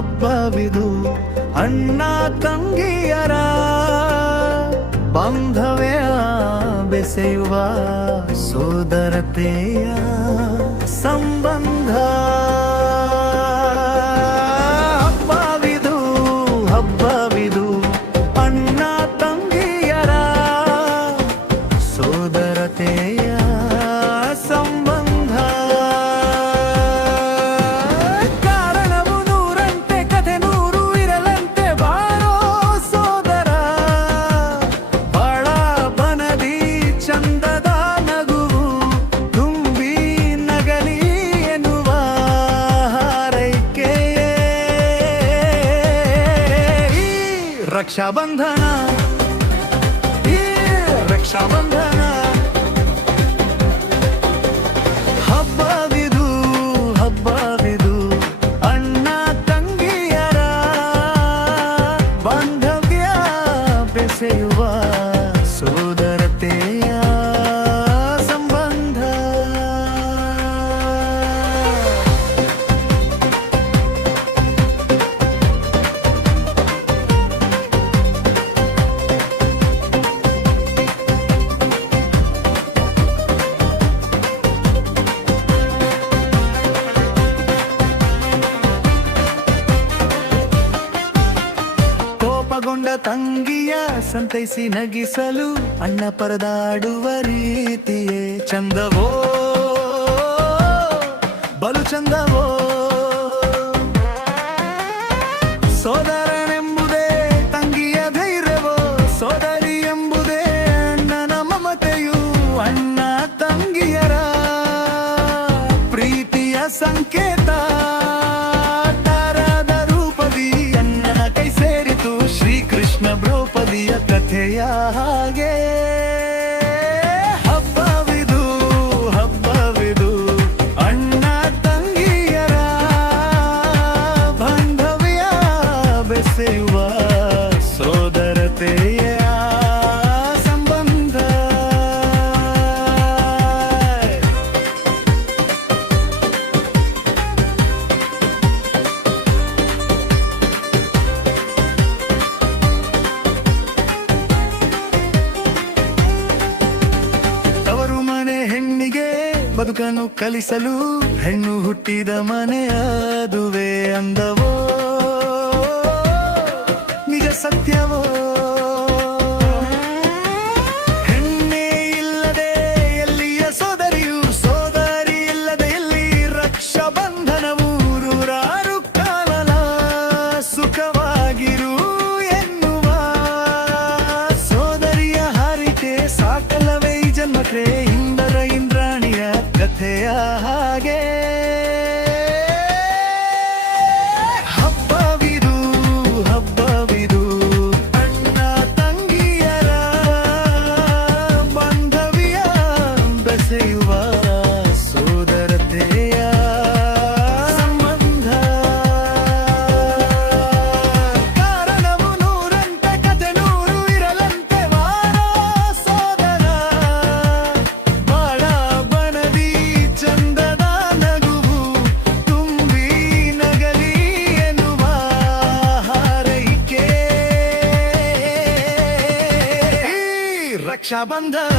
ಹಬ್ಬವಿದು ಅಣ್ಣ ತಂಗಿಯರ ಬಾಂಧವ್ಯ ಬೆಸೆಯುವ ಸೋದರತೆಯ ಸಂಬಂಧ. ಹಬ್ಬವಿದು ಹಬ್ಬವಿದು ಅಣ್ಣ ತಂಗಿಯರ ಸೋದರತೆಯ ಸಂಬಂಧ. ಕಾರಣವು ನೂರಂತೆ ಕಥೆ ನೂರು ಇರಲಂತೆ ಬಾರೋ ಸೋದರ. ಬಾಳ ಬನದಿ ಚಂದದ ನಗುವು ತುಂಬಿ ನಗಲಿ ಎನ್ನುವ ಹಾರೈಕೆಯೇ ಈ ರಕ್ಷಾಬಂಧನ, ಈ ರಕ್ಷಾಬಂಧನ. ಹಬ್ಬವಿದು ಹಬ್ಬವಿದು ಅಣ್ಣ ತಂಗಿಯರ ಬಾಂಧವ್ಯ ಬೆಸೆಯುವ ಸೋದರತೆಯ ಸಂಬಂಧ. ಕೋಪಗೊಂಡ ತಂಗಿಯ ಸಂತೈಸಿ ನಗಿಸಲು ಅಣ್ಣ ಪರದಾಡುವ ರೀತಿಯೇ ಚಂದವೋ ಬಲು ಚಂದವೋ. ಸೋದರನೆಂಬುದೇ ತಂಗಿಯ ಧೈರ್ಯವೋ, ಸೋದರಿ ಎಂಬುದೇ ಅಣ್ಣನ ಮಮತೆಯು. ಅಣ್ಣ ತಂಗಿಯರ ಪ್ರೀತಿಯ ಸಂಕೇತ ತಾರದ ರೂಪದಿ ಅಣ್ಣನ ಕೈ ಸೇರಿತು ಶ್ರೀಕೃಷ್ಣ ದ್ರೌಪದಿಯ ಕಥೆಯ ಹಾಗೆ. ಹಬ್ಬವಿದು ಹಬ್ಬವಿದು ಅಣ್ಣ ತಂಗಿಯರ ಬಾಂಧವ್ಯ ಬೆಸೆಯುವ ಸೋದರತೆಯ ಸಂಬಂಧ. ತವರು ಮನೆ ಹೆಣ್ಣಿಗೆ ಬದುಕನ್ನು ಕಲಿಸಲು ಹೆಣ್ಣು ಹುಟ್ಟಿದ ಮನೆ ಅದುವೆ ಅಂದವೋ ನಿಜ ಸತ್ಯವೋ. ಹೆಣ್ಣೆ ಇಲ್ಲದೆ ಎಲ್ಲಿಯ ಸೋದರಿಯು, ಸೋದರಿ ಇಲ್ಲದೆ ಎಲ್ಲಿ ರಕ್ಷಾಬಂಧನವು. ನೂರಾರು ಕಾಲ ಸುಖವಾಗಿರು ಎನ್ನುವ ಸೋದರಿಯ ಹಾರಿಕೆ ಸಾಕಲ್ಲವೇ ಈ ಜನ್ಮಕ್ಕೆ. ಇಂದರ ಇಂದ್ರಾಣಿಯ ಕಥೆಯ ಹಾಗೆ. ಹಬ್ಬವಿದು ಹಬ್ಬವಿದು ಅಣ್ಣ ತಂಗಿಯರ ಬಾಂಧವ್ಯ ಬೆಸೆಯುವ ಸೋದರತೆಯ ಸಂಬಂಧ. ಕಾರಣವು ನೂರಂತೆ ಕಥೆ ನೂರು ಇರಲಂತೆ ಬಾರೋ ಸೋದರ. ಬಾಳ ಬನದಿ ಚಂದದ ನಗುವು ತುಂಬಿ ನಗಲಿ ಎನ್ನುವ ಹಾರೈಕೆ ಈ ರಕ್ಷಾಬಂಧನ.